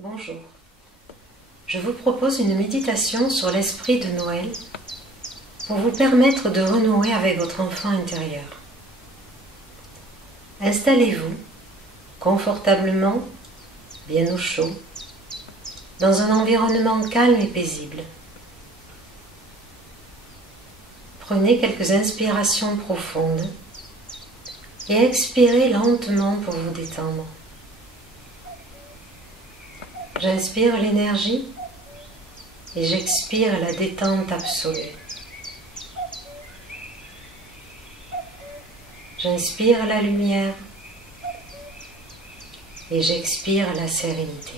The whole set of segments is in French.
Bonjour, je vous propose une méditation sur l'esprit de Noël pour vous permettre de renouer avec votre enfant intérieur. Installez-vous confortablement, bien au chaud, dans un environnement calme et paisible. Prenez quelques inspirations profondes et expirez lentement pour vous détendre. J'inspire l'énergie et j'expire la détente absolue. J'inspire la lumière et j'expire la sérénité.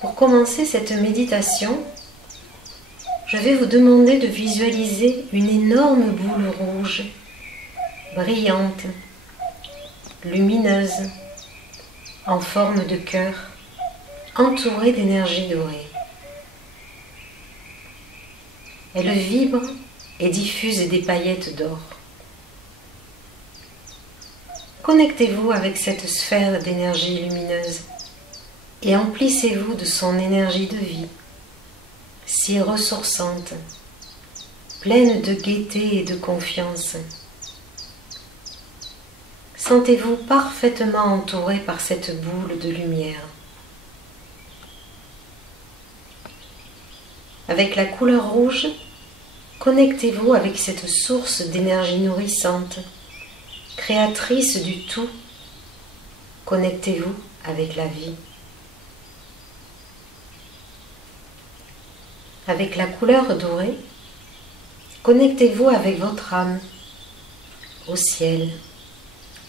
Pour commencer cette méditation, je vais vous demander de visualiser une énorme boule rouge, brillante, lumineuse, en forme de cœur, entourée d'énergie dorée. Elle vibre et diffuse des paillettes d'or. Connectez-vous avec cette sphère d'énergie lumineuse et emplissez-vous de son énergie de vie, si ressourçante, pleine de gaieté et de confiance. Sentez-vous parfaitement entouré par cette boule de lumière. Avec la couleur rouge, connectez-vous avec cette source d'énergie nourrissante, créatrice du tout. Connectez-vous avec la vie. Avec la couleur dorée, connectez-vous avec votre âme, au ciel,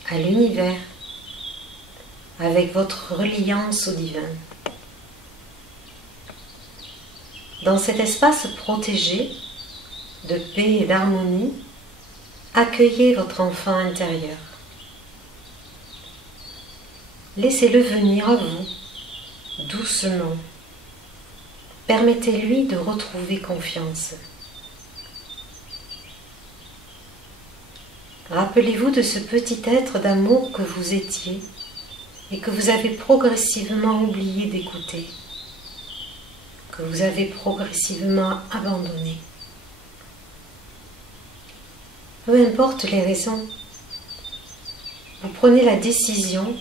à l'univers, avec votre reliance au divin. Dans cet espace protégé de paix et d'harmonie, accueillez votre enfant intérieur. Laissez-le venir à vous, doucement. Permettez-lui de retrouver confiance. Rappelez-vous de ce petit être d'amour que vous étiez et que vous avez progressivement oublié d'écouter, que vous avez progressivement abandonné. Peu importe les raisons, vous prenez la décision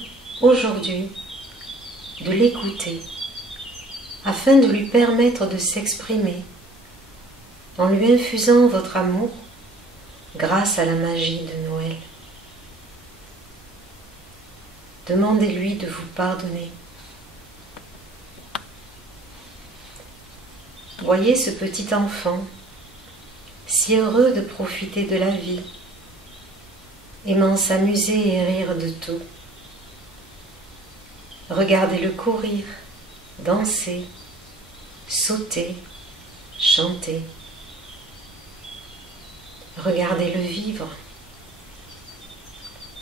aujourd'hui de l'écouter afin de lui permettre de s'exprimer en lui infusant votre amour grâce à la magie de Noël. Demandez-lui de vous pardonner. Voyez ce petit enfant, si heureux de profiter de la vie, aimant s'amuser et rire de tout. Regardez-le courir, danser, sauter, chanter. Regardez-le vivre.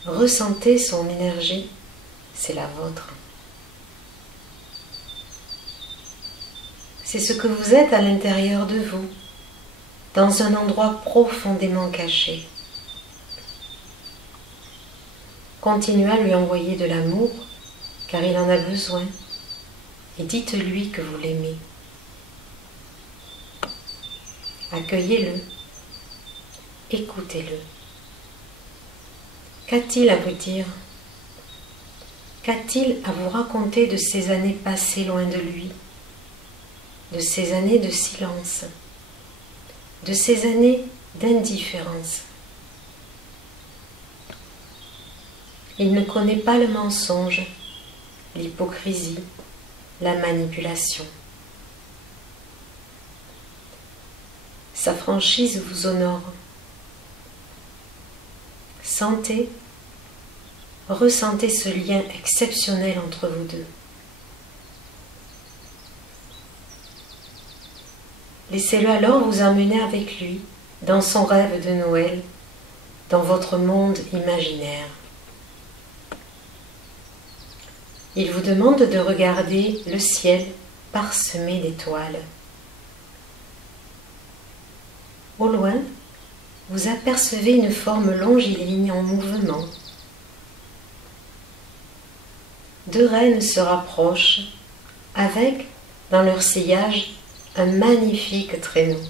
Ressentez son énergie, c'est la vôtre. C'est ce que vous êtes à l'intérieur de vous, dans un endroit profondément caché. Continuez à lui envoyer de l'amour, car il en a besoin, et dites-lui que vous l'aimez. Accueillez-le. Écoutez-le. Qu'a-t-il à vous dire? Qu'a-t-il à vous raconter de ces années passées loin de lui, de ces années de silence, de ces années d'indifférence? Il ne connaît pas le mensonge, l'hypocrisie, la manipulation. Sa franchise vous honore. Ressentez ce lien exceptionnel entre vous deux. Laissez-le alors vous emmener avec lui dans son rêve de Noël, dans votre monde imaginaire. Il vous demande de regarder le ciel parsemé d'étoiles. Au loin, vous apercevez une forme longiligne en mouvement, deux reines se rapprochent avec, dans leur sillage, un magnifique traîneau.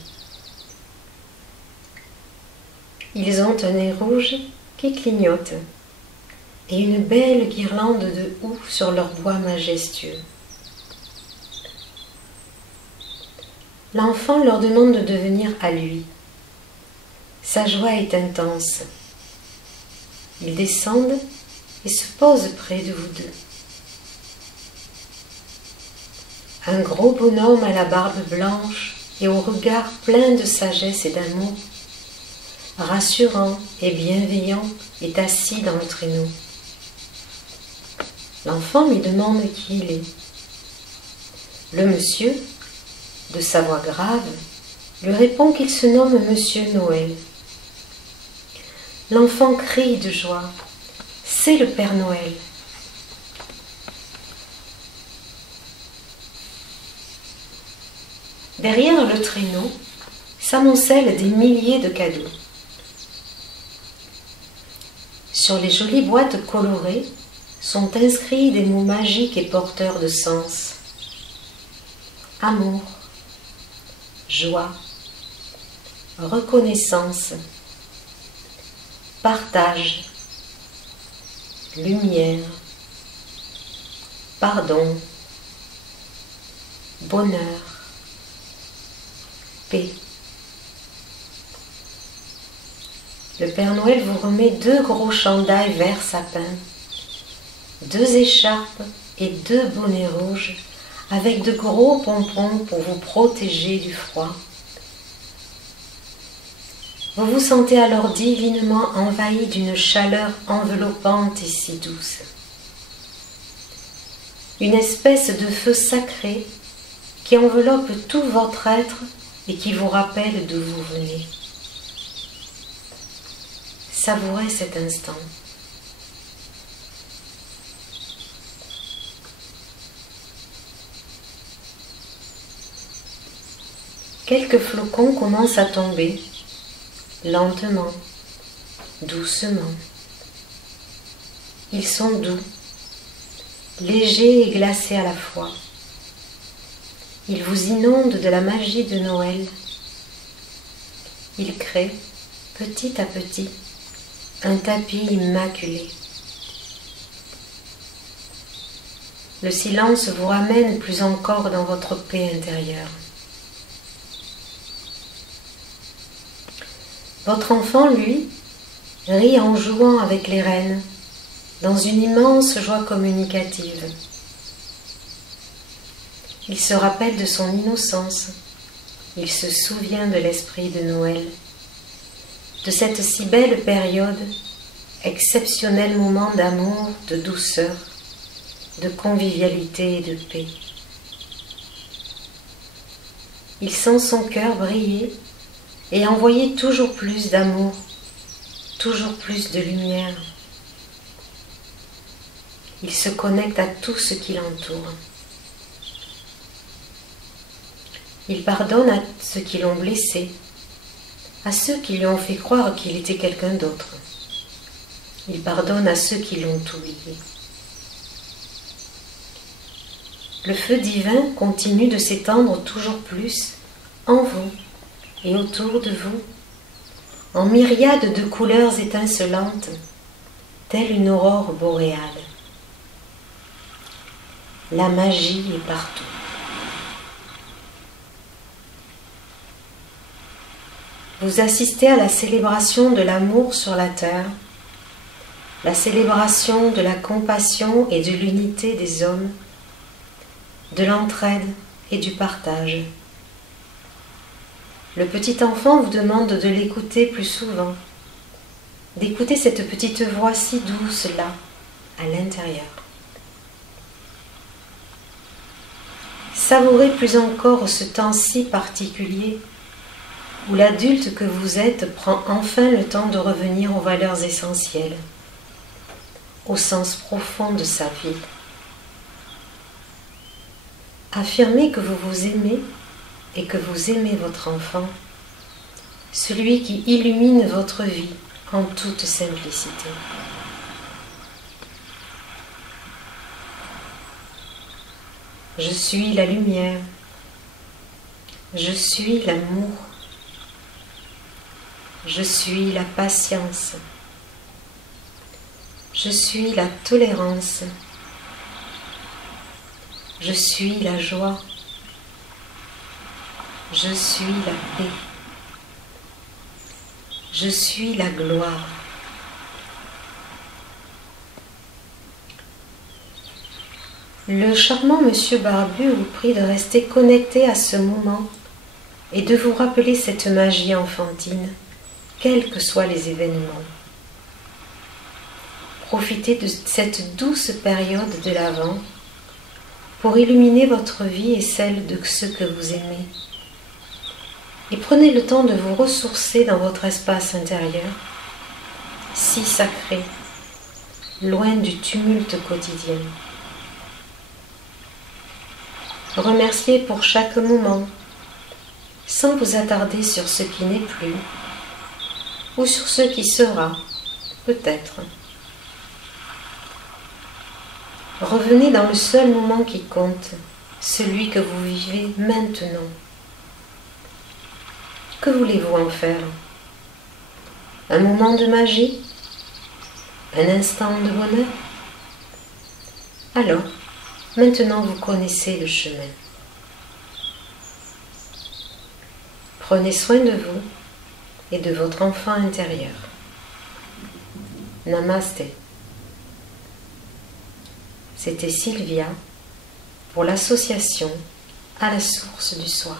Ils ont un nez rouge qui clignote et une belle guirlande de houx sur leur bois majestueux. L'enfant leur demande de venir à lui. Sa joie est intense. Ils descendent et se posent près de vous deux. Un gros bonhomme à la barbe blanche et au regard plein de sagesse et d'amour, rassurant et bienveillant, est assis dans le traîneau. L'enfant lui demande qui il est. Le monsieur, de sa voix grave, lui répond qu'il se nomme Monsieur Noël. L'enfant crie de joie. C'est le Père Noël. Derrière le traîneau s'amoncellent des milliers de cadeaux. Sur les jolies boîtes colorées sont inscrits des mots magiques et porteurs de sens. Amour, joie, reconnaissance, partage, lumière, pardon, bonheur, paix. Le Père Noël vous remet 2 gros chandails vert sapin, 2 écharpes et 2 bonnets rouges avec de gros pompons pour vous protéger du froid. Vous vous sentez alors divinement envahi d'une chaleur enveloppante et si douce. Une espèce de feu sacré qui enveloppe tout votre être et qui vous rappelle d'où vous venez. Savourez cet instant. Quelques flocons commencent à tomber, lentement, doucement. Ils sont doux, légers et glacés à la fois. Ils vous inondent de la magie de Noël. Ils créent, petit à petit, un tapis immaculé. Le silence vous ramène plus encore dans votre paix intérieure. Votre enfant, lui, rit en jouant avec les reines, dans une immense joie communicative. Il se rappelle de son innocence, il se souvient de l'esprit de Noël, de cette si belle période, exceptionnel moment d'amour, de douceur, de convivialité et de paix. Il sent son cœur briller et envoyer toujours plus d'amour, toujours plus de lumière. Il se connecte à tout ce qui l'entoure. Il pardonne à ceux qui l'ont blessé, à ceux qui lui ont fait croire qu'il était quelqu'un d'autre. Il pardonne à ceux qui l'ont oublié. Le feu divin continue de s'étendre toujours plus en vous et autour de vous, en myriades de couleurs étincelantes, telle une aurore boréale. La magie est partout. Vous assistez à la célébration de l'amour sur la terre, la célébration de la compassion et de l'unité des hommes, de l'entraide et du partage. Le petit enfant vous demande de l'écouter plus souvent, d'écouter cette petite voix si douce là, à l'intérieur. Savourez plus encore ce temps si particulier où l'adulte que vous êtes prend enfin le temps de revenir aux valeurs essentielles, au sens profond de sa vie. Affirmez que vous vous aimez et que vous aimez votre enfant, celui qui illumine votre vie en toute simplicité. Je suis la lumière. Je suis l'amour. Je suis la patience. Je suis la tolérance. Je suis la joie. Je suis la paix. Je suis la gloire. Le charmant monsieur Barbu vous prie de rester connecté à ce moment et de vous rappeler cette magie enfantine, quels que soient les événements. Profitez de cette douce période de l'Avent pour illuminer votre vie et celle de ceux que vous aimez. Et prenez le temps de vous ressourcer dans votre espace intérieur, si sacré, loin du tumulte quotidien. Remerciez pour chaque moment, sans vous attarder sur ce qui n'est plus, ou sur ce qui sera, peut-être. Revenez dans le seul moment qui compte, celui que vous vivez maintenant. Que voulez-vous en faire? Un moment de magie? Un instant de bonheur? Alors, maintenant vous connaissez le chemin. Prenez soin de vous et de votre enfant intérieur. Namasté. C'était Sylvia pour l'association à la source du soi.